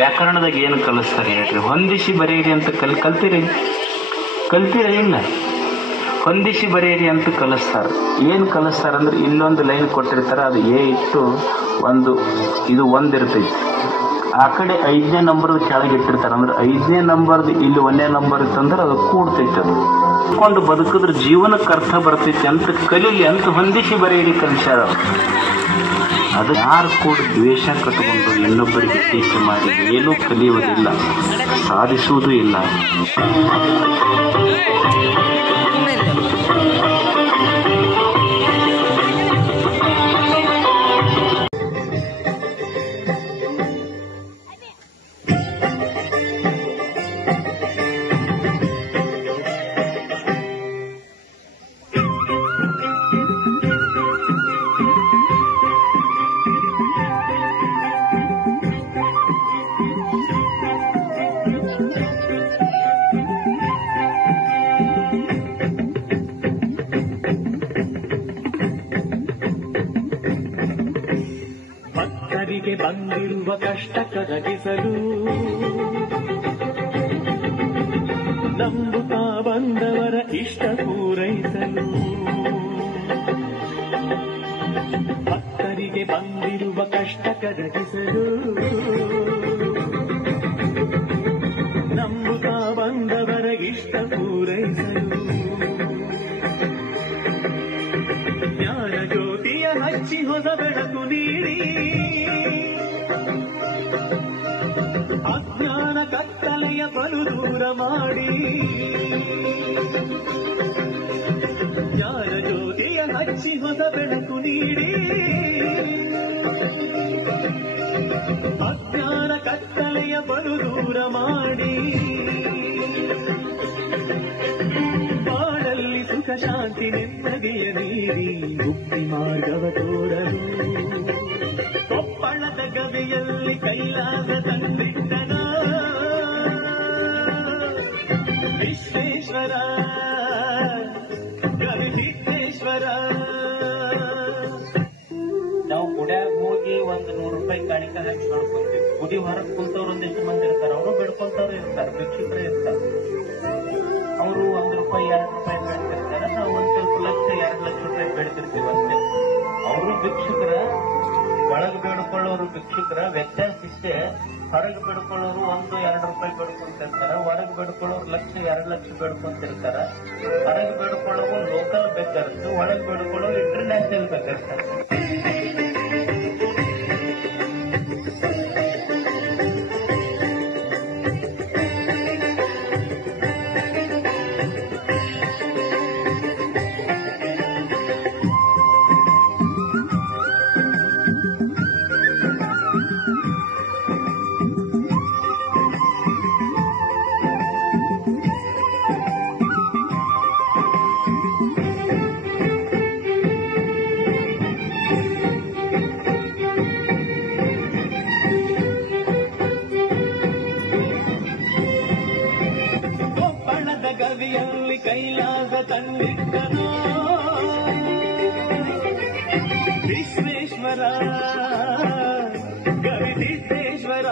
ವ್ಯಾಕರಣದಾಗ ಏನು ಕಲಿಸ್ತಾರೆ ಹೇಳ್ರಿ? ಹೊಂದಿಸಿ ಬರೆಯಿರಿ ಅಂತ ಕಲ್ತಿರ ಇಲ್ಲ? ಹೊಂದಿಸಿ ಬರೆಯಿರಿ ಅಂತ ಕಲಿಸ್ತಾರೆ. ಏನು ಕಲಿಸ್ತಾರಂದ್ರೆ ಇಲ್ಲೊಂದು ಲೈನ್ ಕೊಟ್ಟಿರ್ತಾರೆ, ಅದು ಎ ಇಟ್ಟು ಇದು ಒಂದಿರ್ತೈತಿ, ಆ ಕಡೆ 5ನೇ ನಂಬರ್ ಕೆಳಗೆ ಇಟ್ಟಿರ್ತಾರೆ. ಅಂದ್ರೆ 5ನೇ ನಂಬರ್ದು ಇಲ್ಲಿ 1ನೇ ನಂಬರ್ ಇತ್ತಂದ್ರೆ ಅದು ಕೂಡ್ತೈತಿ. ಅದು ಕೊಂಡು ಬದುಕಿದ್ರೆ ಜೀವನಕ್ಕೆ ಅರ್ಥ ಬರ್ತೈತಿ ಅಂತ ಕಲೀಲಿ ಅಂತ ಹೊಂದಿಸಿ ಬರೆಯಿರಿ ಕಲಿಸ್ಯಾರ. ಅದು ಯಾರು ಕೂಡ ದ್ವೇಷ ಕಟ್ಟಿಕೊಂಡು ಇನ್ನೊಬ್ಬರಿಗೆ ಟೀಕೆ ಮಾಡಿ ಏನೂ ಕಲಿಯುವುದಿಲ್ಲ, ಸಾಧಿಸುವುದೂ ಇಲ್ಲ. ಬಂದಿರುವ ಕಷ್ಟ ಕರಗಿಸಲು ನಂಬುತ್ತಾ ಬಂದವರ ಇಷ್ಟ ಪೂರೈಸಲು, ಭಕ್ತರಿಗೆ ಬಂದಿರುವ ಕಷ್ಟ ಕರಗಿಸಲು ನಂಬುತ್ತಾ ಬಂದವರ ಇಷ್ಟ ಪೂರೈಸಲು, ಜ್ಞಾನ ಜ್ಯೋತಿಯ ಹಚ್ಚಿ ಹೊಸ ಬೆಳಕು ನೀಡಿ ಅಜ್ಞಾನ ಕತ್ತಲೆಯ ಬಲು ದೂರ ಮಾಡಿ, ಜ್ಞಾನ ಜ್ಯೋತಿಯ ಹಚ್ಚಿ ಹೊಸ ಬೆಳಕು ನೀಡಿ ಅಜ್ಞಾನ ಕತ್ತಲೆಯ ಬಲು ದೂರ ಮಾಡಿ, ಬಾಳಲ್ಲಿ ಸುಖ ಶಾಂತಿ ನೆಮ್ಮದಿಯ ನೀಡಿ ಮುಕ್ತಿ ಮಾರ್ಗವ ತೋರಲು, ಕೊಪ್ಪಳದ ಗವಿಯಲ್ಲಿ ಕೈಲಾಸ ತಂದಿಟ್ಟನ ವಿಶ್ವೇಶ್ವರ ಕವಿ ಸಿದ್ದೇಶ್ವರ. ನಾವು ಗುಡ್ಯಾಗ ಹೋಗಿ 100 ರೂಪಾಯಿ ಕಾಣಿಕೆ ಹಾಕಿ ಬೇಡ್ಕೊಂತೀವಿ. ಗುಡಿ ಹೊರಗೆ ಕುಂತವ್ರು ಒಂದಿಷ್ಟು ಮಂದಿ ಇರ್ತಾರೆ, ಅವರು ಬೇಡ್ಕೊಂತವ್ರು ಇರ್ತಾರೆ, ಭಿಕ್ಷುಕರೇ ಇರ್ತಾರೆ. ಅವರು 1 ರೂಪಾಯಿ 2 ರೂಪಾಯಿ ಬೇಡ್ತಿರ್ತಾರೆ, ನಾವು ಒಂದ್ ಸ್ವಲ್ಪ ಲಕ್ಷ 2 ಲಕ್ಷ ರೂಪಾಯಿ ಬೇಡ್ತಿರ್ತೀವಿ ಅಷ್ಟೇ. ಅವರು ಭಿಕ್ಷುಕರ, ಒಳಗೆ ಬೇಡ್ಕೊಳ್ಳೋರು ಭಿಕ್ಷುಕರ. ವ್ಯತ್ಯಾಸ ಇಷ್ಟೇ, ಹೊರಗೆ ಬೇಡ್ಕೊಳ್ಳೋರು 1-2 ರೂಪಾಯಿ ಬೇಡ್ಕೊಂತಿರ್ತಾರ, ಹೊರಗೆ ಬೇಡ್ಕೊಳ್ಳೋರು 1-2 ಲಕ್ಷ ಬೇಡ್ಕೊಂತಿರ್ತಾರ. ಹೊರಗೆ ಬೇಡ್ಕೊಳ್ಳೋರು ಲೋಕಲ್ ಬೇಕರ್ಸ್, ಒಳಗೆ ಬೇಡ್ಕೊಳ್ಳೋರು ಇಂಟರ್ನ್ಯಾಷನಲ್ ಬೇಕರ್ಸ್. ಗವಿಯಲ್ಲಿ ಕೈಲಾಸ ತಂದಿಟ್ಟನು ವಿಶ್ವೇಶ್ವರ ಕವಿ ಸಿದ್ದೇಶ್ವರ.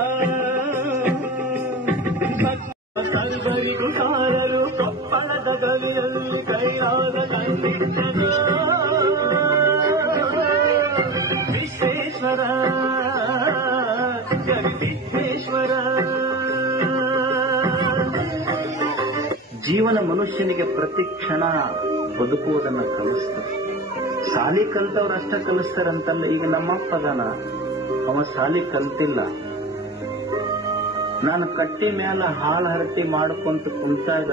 ಕಲ್ಬರಿಗೂ ಕಾರರು ಕೊಪ್ಪಳದ ಗವಿಯಲ್ಲಿ ಕೈಲಾಸ ತಂದಿಟ್ಟನು ವಿಶ್ವೇಶ್ವರ ಕವಿ ಸಿದ್ದೇಶ್ವರ. ಜೀವನ ಮನುಷ್ಯನಿಗೆ ಪ್ರತಿ ಕ್ಷಣ ಬದುಕುವುದನ್ನ ಕಲಿಸ್ತಾರೆ. ಶಾಲಿ ಕಲ್ತವ್ರು ಅಷ್ಟ ಕಲಿಸ್ತಾರಂತಲ್ಲ. ಈಗ ನಮ್ಮಪ್ಪ ಅದಾನ, ಅವ ಶಾಲಿ ಕಲ್ತಿಲ್ಲ. ನಾನು ಕಟ್ಟಿ ಮೇಲೆ ಹಾಳು ಹರಟಿ ಮಾಡ್ಕೊಂತ ಕುಂತಾಗ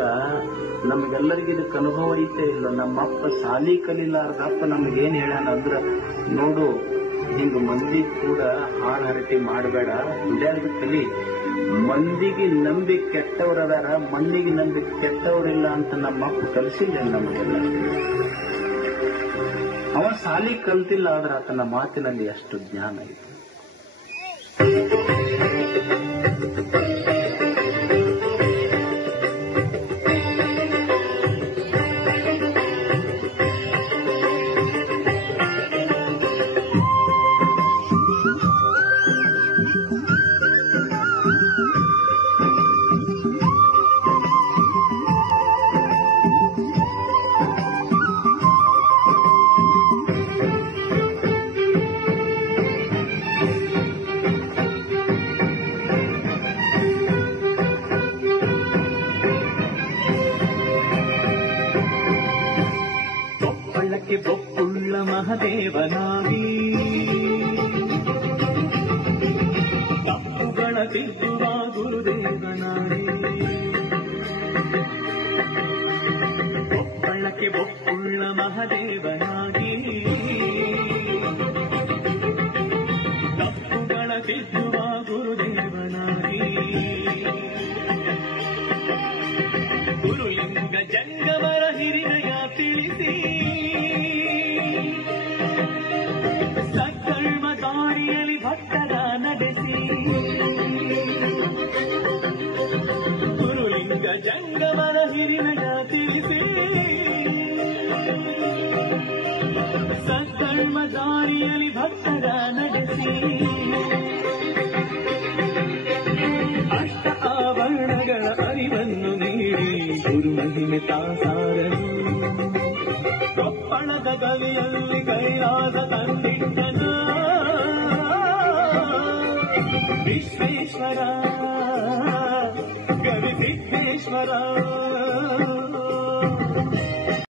ನಮ್ಗೆಲ್ಲರಿಗೂ ಇದಕ್ಕೆ ಅನುಭವ ಐತೆ ಇಲ್ಲ. ನಮ್ಮಪ್ಪ ಶಾಲಿ ಕಲಿಲಾರ್ದಪ್ಪ ನಮಗೇನ್ ಹೇಳ್ಯಾನ ಅಂದ್ರ, ನೋಡು ಹಿಂಗ ಮಂದಿ ಕೂಡ ಹಾಳು ಹರಟಿ ಮಾಡಬೇಡ, ದುಡ್ಯಾರ್ದು ಕಲಿ. ಮಂದಿಗೆ ನಂಬಿ ಕೆಟ್ಟವರದಾರ, ಮಣ್ಣಿಗೆ ನಂಬಿ ಕೆಟ್ಟವರಿಲ್ಲ ಅಂತ ನಮ್ಮಪ್ಪ ಕಲಿಸಿಲ್ಲ ನಮಗೆಲ್ಲ. ಅವ ಶಾಲಿ ಕಲ್ತಿಲ್ಲ, ಆದ್ರೆ ಆತನ ಮಾತಿನಲ್ಲಿ ಅಷ್ಟು ಜ್ಞಾನ ಇದೆ. ತಿದ್ದುವ ಗುರುದೇವನಾಗಿ ಒಪ್ಪಳಕ್ಕೆ ಒಪ್ಪುಳ್ಳ ಮಹದೇವನಾಗಿ ತಪ್ಪುಗಳ ತಿದ್ದುವ ಗುರುದೇವನಾಗಿ ಗುರುಲಿಂಗ ಜಂಗಮರ ಹಿರಿಮೆಯ ತಿಳಿಸಿ ಸಕರ್ಮ ದಾರಿಯಲ್ಲಿ ಭಕ್ತರ ನಡೆಸಿ ಗುರುಲಿಂಗ ಜಂಗಮರ ಹಿರಿಮೆಯ ತಿಳಿಸಿ ಸಕರ್ಮ ದಾರಿಯಲ್ಲಿ ಭಕ್ತರ ನಡೆಸಿ ಅಷ್ಟ ಆವರಣಗಳ ಅರಿವನ್ನು ನೀಡಿ ಗುರು ಮಹಿಮೆ ತಾಸಾರನು ಕೊಪ್ಪಳದ ಗವಿಯಲ್ಲಿ ಕೈಲಾಸ ತಂದಿಟ್ಟನ ವಿಶ್ವೇಶ್ವರ ಗವಿ ಸಿದ್ದೇಶ್ವರ